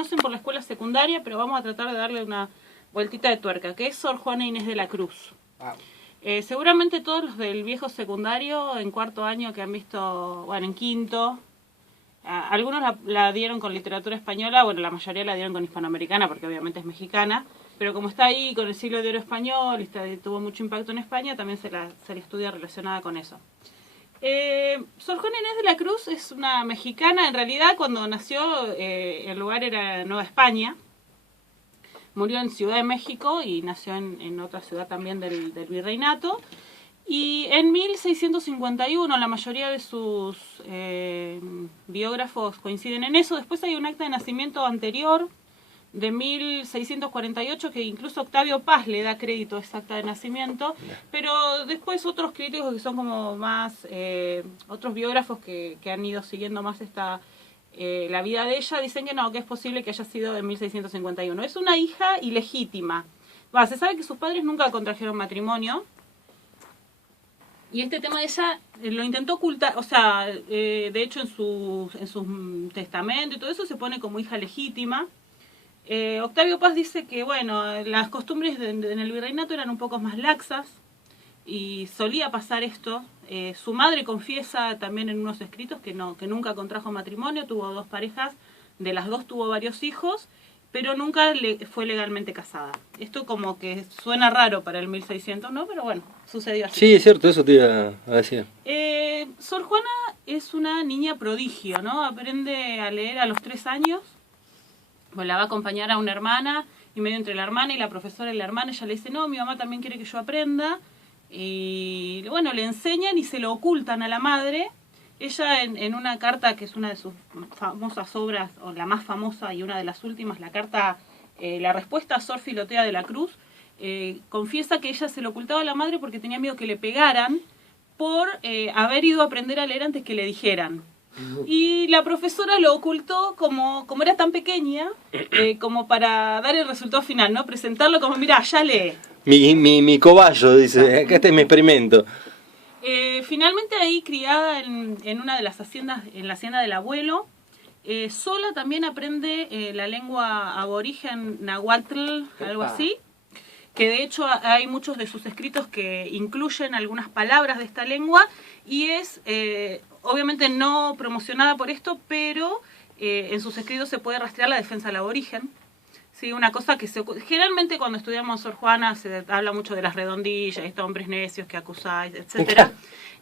conocen por la escuela secundaria, pero vamos a tratar de darle una vueltita de tuerca, que es Sor Juana Inés de la Cruz. Wow. Seguramente todos los del viejo secundario, en cuarto año que han visto, bueno, en quinto, algunos la dieron con literatura española, bueno, la mayoría la dieron con hispanoamericana, porque obviamente es mexicana, pero como está ahí con el siglo de oro español y tuvo mucho impacto en España, también se le estudia relacionada con eso. Sor Juana Inés de la Cruz es una mexicana, en realidad cuando nació el lugar era Nueva España, murió en Ciudad de México y nació en otra ciudad también del virreinato. Y en 1651 la mayoría de sus biógrafos coinciden en eso. Después hay un acta de nacimiento anterior de 1648 que incluso Octavio Paz le da crédito a esa acta de nacimiento, pero después otros críticos que son como más, otros biógrafos que han ido siguiendo más la vida de ella, dicen que no, que es posible que haya sido de 1651. Es una hija ilegítima. Se sabe que sus padres nunca contrajeron matrimonio, y este tema de ella lo intentó ocultar, o sea, de hecho en su testamento y todo eso se pone como hija legítima. Octavio Paz dice que, bueno, las costumbres en el virreinato eran un poco más laxas y solía pasar esto. Su madre confiesa también en unos escritos que nunca contrajo matrimonio, tuvo 2 parejas, de las 2 tuvo varios hijos, pero nunca fue legalmente casada. Esto como que suena raro para el 1600, ¿no? Pero bueno, sucedió así. Sí, es cierto, eso te iba a decir. Sor Juana es una niña prodigio, ¿no? Aprende a leer a los 3 años. Pues la va a acompañar a una hermana, y medio entre la hermana y la profesora y la hermana, ella le dice, no, mi mamá también quiere que yo aprenda, y bueno, le enseñan y se lo ocultan a la madre. Ella en una carta, que es una de sus famosas obras, o la más famosa y una de las últimas, la carta, la respuesta a Sor Filotea de la Cruz, confiesa que ella se lo ocultaba a la madre porque tenía miedo que le pegaran por haber ido a aprender a leer antes que le dijeran. Y la profesora lo ocultó como era tan pequeña, como para dar el resultado final, ¿no? Presentarlo como, mira, ya lee. Mi cobayo, dice, acá está mi experimento. Finalmente ahí criada en una de las haciendas, en la hacienda del abuelo, sola también aprende la lengua aborigen nahuatl, algo así, que de hecho hay muchos de sus escritos que incluyen algunas palabras de esta lengua, y es obviamente no promocionada por esto, pero en sus escritos se puede rastrear la defensa del aborigen. Sí, una cosa que generalmente cuando estudiamos Sor Juana se habla mucho de las redondillas, estos hombres necios que acusáis, etcétera.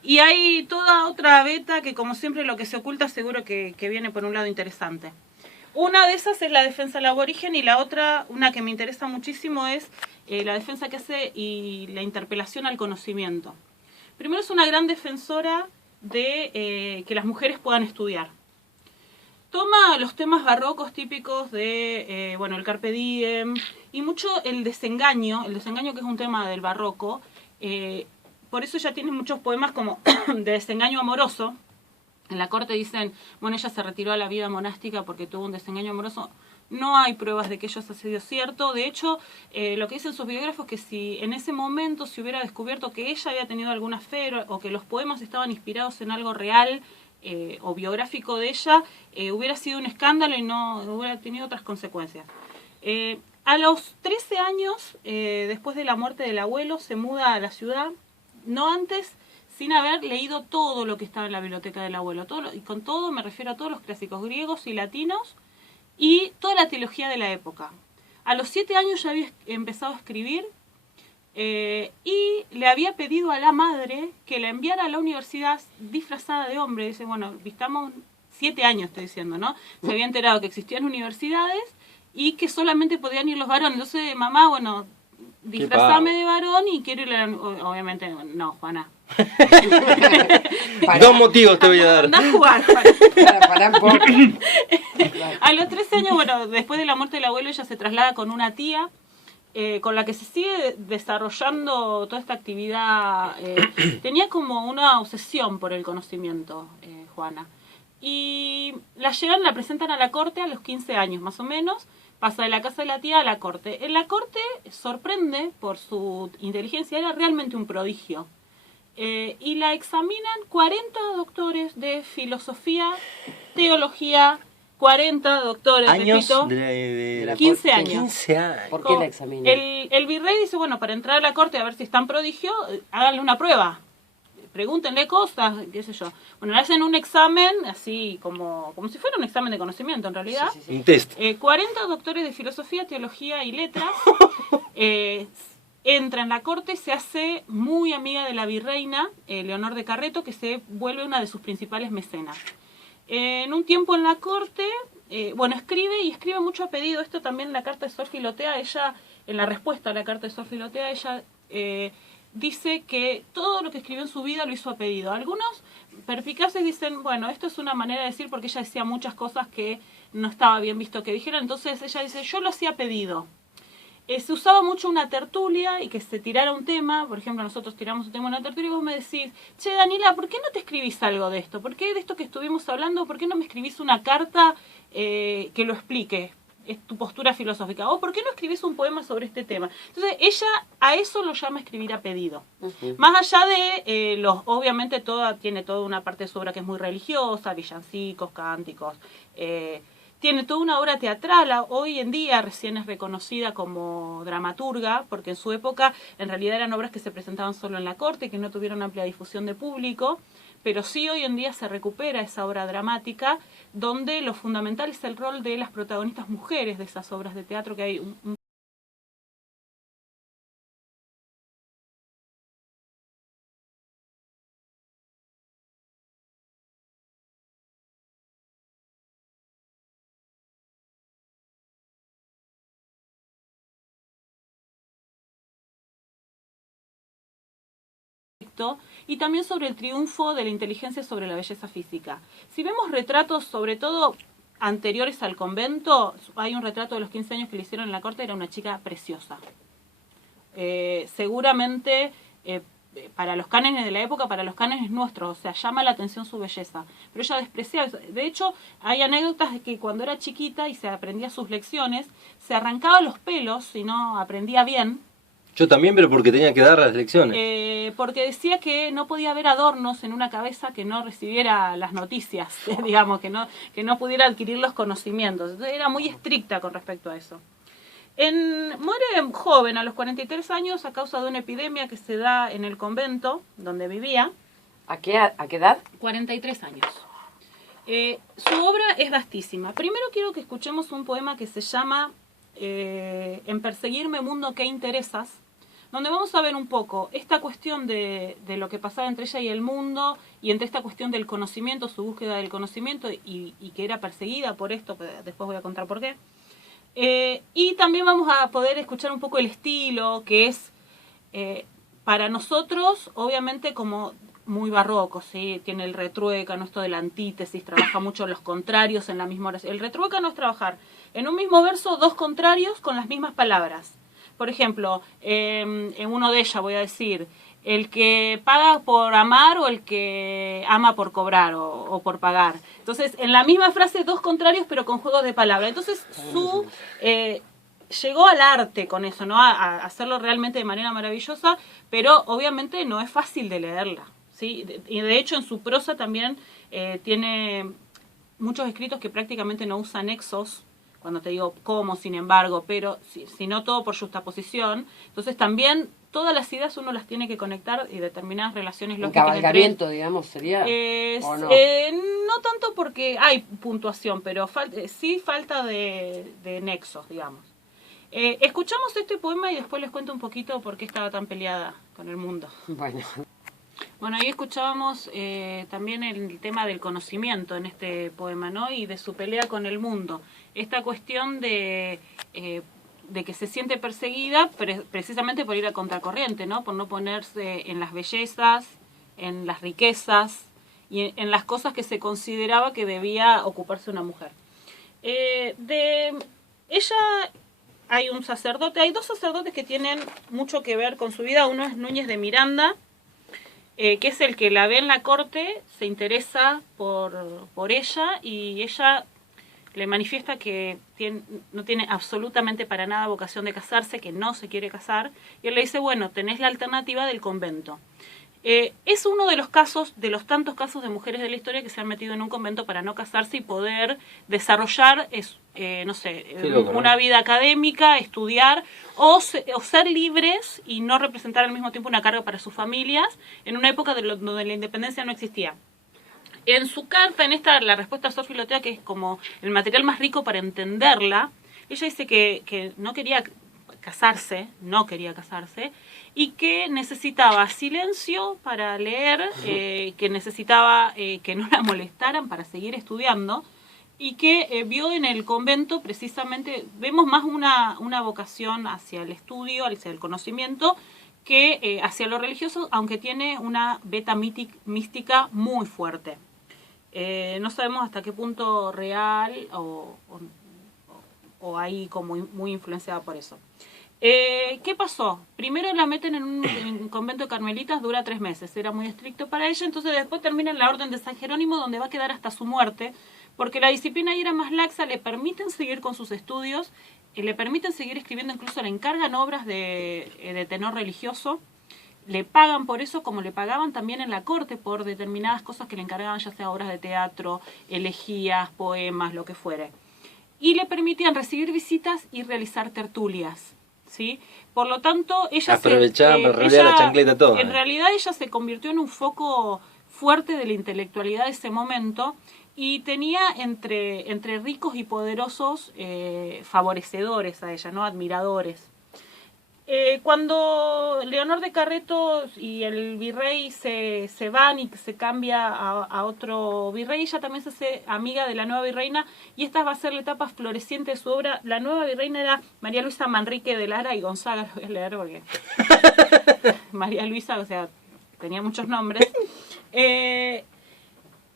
Y hay toda otra beta que, como siempre, lo que se oculta seguro que viene por un lado interesante. Una de esas es la defensa del aborigen, y la otra, una que me interesa muchísimo, es la defensa que hace y la interpelación al conocimiento. Primero, es una gran defensora de que las mujeres puedan estudiar. Toma los temas barrocos típicos de, el carpe diem, y mucho el desengaño que es un tema del barroco. Por eso ella tiene muchos poemas como de desengaño amoroso. En la corte dicen, bueno, ella se retiró a la vida monástica porque tuvo un desengaño amoroso. No hay pruebas de que ello haya sido cierto. De hecho, lo que dicen sus biógrafos es que si en ese momento se hubiera descubierto que ella había tenido alguna fe o que los poemas estaban inspirados en algo real o biográfico de ella, hubiera sido un escándalo y no hubiera tenido otras consecuencias. A los 13 años, después de la muerte del abuelo, se muda a la ciudad, no antes, sin haber leído todo lo que estaba en la biblioteca del abuelo. Y con todo me refiero a todos los clásicos griegos y latinos y toda la teología de la época. A los 7 años ya había empezado a escribir y le había pedido a la madre que la enviara a la universidad disfrazada de hombre. Dice, bueno, estamos 7 años, estoy diciendo, ¿no? Se había enterado que existían universidades y que solamente podían ir los varones. Entonces, mamá, bueno, disfrazame de varón y quiero ir a la... Obviamente, no, Juana. 2 motivos te voy a dar. Andá a jugar, Para un poco. A los 13 años, bueno, después de la muerte del abuelo, ella se traslada con una tía con la que se sigue desarrollando toda esta actividad. Tenía como una obsesión por el conocimiento, Juana. Y la presentan a la corte a los 15 años, más o menos. Pasa de la casa de la tía a la corte. En la corte sorprende por su inteligencia, era realmente un prodigio. Y la examinan 40 doctores de filosofía, teología, 40 doctores, ¿Años? repito, De la 15 corte. años. 15 años. ¿Por qué la examina? El virrey dice, bueno, para entrar a la corte a ver si están prodigio, háganle una prueba. Pregúntenle cosas, qué sé yo. Bueno, le hacen un examen, así como si fuera un examen de conocimiento en realidad. Sí, sí, sí. Un test. 40 doctores de filosofía, teología y letras. Entra en la corte, se hace muy amiga de la virreina, Leonor de Carreto, que se vuelve una de sus principales mecenas. En un tiempo en la corte, escribe mucho a pedido. Esto también en la carta de Sor Filotea, ella, en la respuesta a la carta de Sor Filotea, ella dice que todo lo que escribió en su vida lo hizo a pedido. Algunos perpicaces dicen, bueno, esto es una manera de decir porque ella decía muchas cosas que no estaba bien visto que dijera, entonces ella dice, yo lo hacía a pedido. Se usaba mucho una tertulia y que se tirara un tema, por ejemplo, nosotros tiramos un tema en una tertulia y vos me decís, che, Daniela, ¿por qué no te escribís algo de esto? ¿Por qué de esto que estuvimos hablando, por qué no me escribís una carta que lo explique? Es tu postura filosófica. O ¿por qué no escribís un poema sobre este tema? Entonces, ella a eso lo llama escribir a pedido. Más allá de obviamente tiene toda una parte de su obra que es muy religiosa, villancicos, cánticos, tiene toda una obra teatral, hoy en día recién es reconocida como dramaturga, porque en su época en realidad eran obras que se presentaban solo en la corte, que no tuvieron amplia difusión de público, pero sí hoy en día se recupera esa obra dramática, donde lo fundamental es el rol de las protagonistas mujeres de esas obras de teatro, que hay un y también sobre el triunfo de la inteligencia sobre la belleza física. Si vemos retratos, sobre todo anteriores al convento, hay un retrato de los 15 años que le hicieron en la corte, era una chica preciosa. Seguramente para los cánones de la época, para los cánones nuestros, o sea, llama la atención su belleza. Pero ella despreciaba eso. De hecho, hay anécdotas de que cuando era chiquita y se aprendía sus lecciones, se arrancaba los pelos si no aprendía bien. Yo también, pero porque tenía que dar las lecciones. Porque decía que no podía haber adornos en una cabeza que no recibiera las noticias, digamos, que no pudiera adquirir los conocimientos. Entonces era muy estricta con respecto a eso. Muere joven, a los 43 años, a causa de una epidemia que se da en el convento donde vivía. ¿A qué edad? 43 años. Su obra es vastísima. Primero quiero que escuchemos un poema que se llama En perseguirme mundo, ¿qué interesas?, donde vamos a ver un poco esta cuestión de lo que pasaba entre ella y el mundo, y entre esta cuestión del conocimiento, su búsqueda del conocimiento, y que era perseguida por esto, después voy a contar por qué. Y también vamos a poder escuchar un poco el estilo, que es para nosotros, obviamente, como muy barroco, ¿sí? Tiene el retruécano, esto de la antítesis, trabaja mucho los contrarios en la misma oración. El retruécano es trabajar en un mismo verso dos contrarios con las mismas palabras. Por ejemplo, en uno de ellas voy a decir, el que paga por amar o el que ama por cobrar o por pagar. Entonces, en la misma frase, dos contrarios pero con juegos de palabras. Entonces, llegó al arte con eso, ¿no? A hacerlo realmente de manera maravillosa, pero obviamente no es fácil de leerla, ¿sí? Y de hecho, en su prosa también tiene muchos escritos que prácticamente no usan nexos, cuando te digo como, sin embargo, pero, sino todo por justaposición. Entonces también todas las ideas uno las tiene que conectar y determinadas relaciones lógicas. Encabalgamiento, digamos, sería. ¿O no? No tanto porque hay puntuación, pero sí falta de nexos, digamos. Escuchamos este poema y después les cuento un poquito por qué estaba tan peleada con el mundo. Bueno, ahí escuchábamos también el tema del conocimiento en este poema, ¿no? Y de su pelea con el mundo. Esta cuestión de que se siente perseguida precisamente por ir a contracorriente, ¿no? Por no ponerse en las bellezas, en las riquezas y en las cosas que se consideraba que debía ocuparse una mujer. De ella hay un sacerdote, hay dos sacerdotes que tienen mucho que ver con su vida. Uno es Núñez de Miranda, que es el que la ve en la corte, se interesa por ella y ella le manifiesta que no tiene absolutamente para nada vocación de casarse, que no se quiere casar, y él le dice, bueno, tenés la alternativa del convento. Es uno de los casos, de los tantos casos de mujeres de la historia que se han metido en un convento para no casarse y poder desarrollar, no sé, loco, ¿no? una vida académica, estudiar o ser libres y no representar al mismo tiempo una carga para sus familias en una época donde la independencia no existía. En su carta, en esta, la respuesta a Sor Filotea, que es como el material más rico para entenderla, ella dice que no quería casarse, y que necesitaba silencio para leer, que necesitaba que no la molestaran para seguir estudiando, y que vio en el convento precisamente, vemos más una vocación hacia el estudio, hacia el conocimiento, que hacia lo religioso, aunque tiene una beta mística muy fuerte. No sabemos hasta qué punto real o ahí como muy influenciada por eso. ¿Qué pasó? Primero la meten en un convento de carmelitas, dura 3 meses, era muy estricto para ella, entonces después termina en la orden de San Jerónimo, donde va a quedar hasta su muerte, porque la disciplina ahí era más laxa, le permiten seguir con sus estudios, le permiten seguir escribiendo, incluso le encargan obras de tenor religioso, le pagan por eso como le pagaban también en la corte por determinadas cosas que le encargaban, ya sea obras de teatro, elegías, poemas, lo que fuere. Y le permitían recibir visitas y realizar tertulias, ¿sí? Por lo tanto, ella aprovechaba para rodear la chancleta toda. En realidad ella se convirtió en un foco fuerte de la intelectualidad de ese momento y tenía entre ricos y poderosos favorecedores a ella, ¿no? Admiradores. Cuando Leonor de Carreto y el virrey se van y se cambia a otro virrey, ella también se hace amiga de la nueva virreina y esta va a ser la etapa floreciente de su obra. La nueva virreina era María Luisa Manrique de Lara y Gonzaga, lo voy a leer porque María Luisa, o sea, tenía muchos nombres.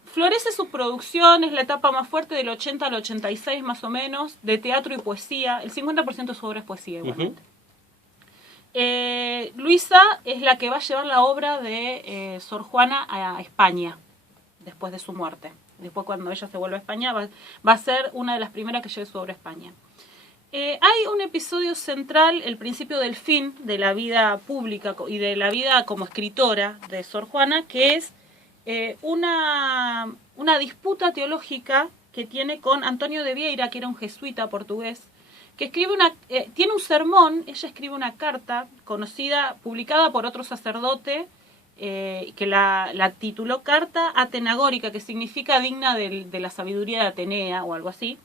Florece su producción, es la etapa más fuerte del 80 al 86 más o menos, de teatro y poesía. El 50% de su obra es poesía igualmente. Luisa es la que va a llevar la obra de Sor Juana a España después de su muerte. Después, cuando ella se vuelve a España, va a ser una de las primeras que lleve su obra a España. Hay un episodio central, el principio del fin de la vida pública y de la vida como escritora de Sor Juana, que es una disputa teológica que tiene con Antonio de Vieira, que era un jesuita portugués, que escribe tiene un sermón, ella escribe una carta conocida, publicada por otro sacerdote, que la tituló Carta Atenagórica, que significa digna de la sabiduría de Atenea o algo así,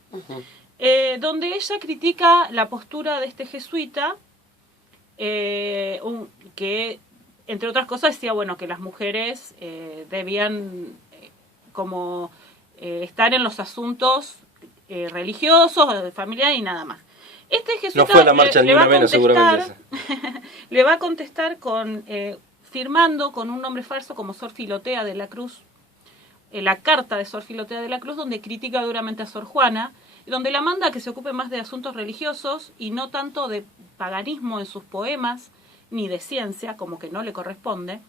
donde ella critica la postura de este jesuita, que entre otras cosas decía, bueno, que las mujeres debían como estar en los asuntos religiosos, familiares y nada más. Este jesuita no fue la marcha ni una menos, seguramente. Le va a contestar firmando con un nombre falso como Sor Filotea de la Cruz, la carta de Sor Filotea de la Cruz, donde critica duramente a Sor Juana, donde la manda a que se ocupe más de asuntos religiosos y no tanto de paganismo en sus poemas, ni de ciencia, como que no le corresponde,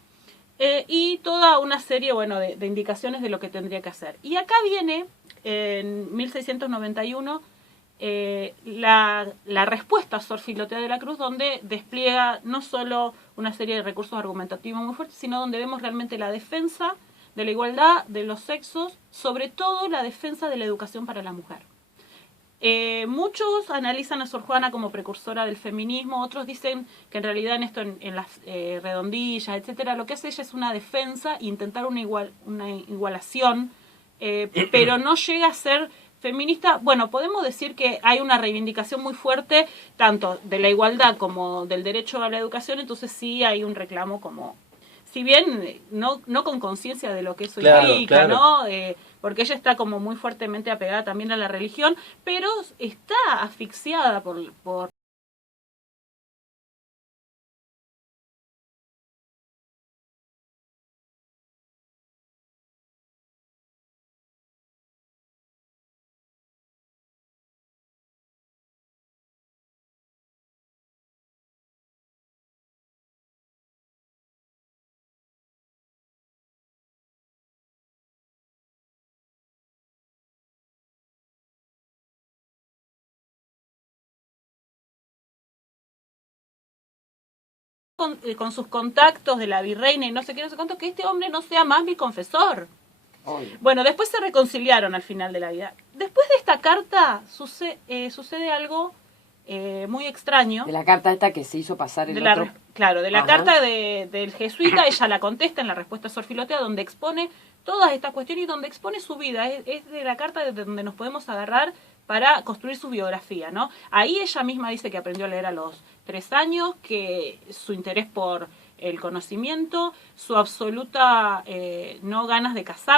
y toda una serie, bueno, de indicaciones de lo que tendría que hacer. Y acá viene, en 1691, la respuesta a Sor Filotea de la Cruz, donde despliega no solo una serie de recursos argumentativos muy fuertes, sino donde vemos realmente la defensa de la igualdad de los sexos, sobre todo la defensa de la educación para la mujer. Muchos analizan a Sor Juana como precursora del feminismo, otros dicen que en realidad en las redondillas, etcétera, lo que hace ella es una defensa, intentar una igualación, pero no llega a ser feminista. Bueno, podemos decir que hay una reivindicación muy fuerte tanto de la igualdad como del derecho a la educación, entonces sí hay un reclamo como, si bien no con conciencia de lo que eso implica, claro. ¿No? Porque ella está como muy fuertemente apegada también a la religión, pero está asfixiada por con sus contactos de la virreina y no sé qué, no sé cuánto, que este hombre no sea más mi confesor. Bueno, después se reconciliaron al final de la vida. Después de esta carta sucede algo muy extraño. De la carta esta que se hizo pasar el otro... Claro, de la carta del jesuita, ella la contesta en la respuesta a Sor Filotea, donde expone todas estas cuestiones y donde expone su vida. Es de la carta de donde nos podemos agarrar para construir su biografía, ¿no? Ahí ella misma dice que aprendió a leer a los 3 años, que su interés por el conocimiento, su absoluta no ganas de casarse,